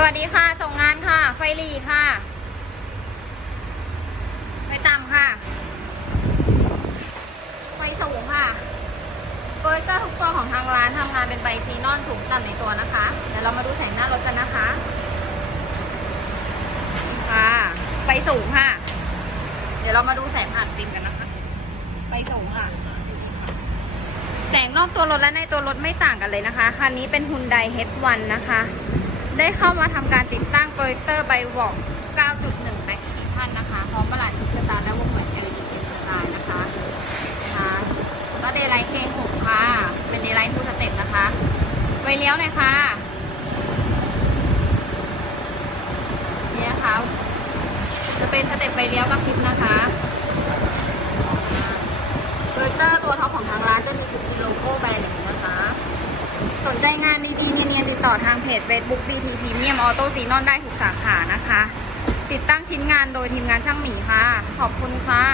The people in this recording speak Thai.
สวัสดีค่ะ ส่งงานค่ะ ไฟหลีค่ะ ไฟต่ำค่ะ ไฟสูงค่ะโปรเจอร์ทุกตัวของทางร้านทำงานเป็นใบซีนอนสูงต่ำในตัวนะคะ เดี๋ยวเรามาดูแสงหน้ารถกันนะคะ ค่ะ ไฟสูงค่ะ เดี๋ยวเรามาดูแสงผ่านฟิล์มกันนะคะ ไฟสูงค่ะ แสงนอกตัวรถและในตัวรถไม่ต่างกันเลยนะคะ คันนี้เป็น Hyundai H1 นะคะ ได้เข้ามาทำการติดตั้งโปรเจคเตอร์ไบวอก 9.1แม็กท่านนะคะพร้อมประหลาดชุดสตาร์และวงแหวน LED เป็นสไตล์นะคะค่ะก็เดย์ไลท์เคหกค่ะ เป็นเดย์ไลท์ทูสเต็ปนะคะไฟเลี้ยวหน่อยค่ะนี่นะคะจะเป็นสเต็ปไฟเลี้ยวกับพริบนะคะโปรเจคเตอร์ตัวท็อปของทางร้านจะมีจุดมีโลโก้แบรนด์อย่างนี้นะคะ สนใจงานดีๆเนียนๆติดต่อทางเพจ Facebook BT Premium Auto s e n o n ได้ทุกสาขานะคะ ติดตั้งชิ้นงานโดยทีมงานช่างหมีค่ะ ขอบคุณค่ะ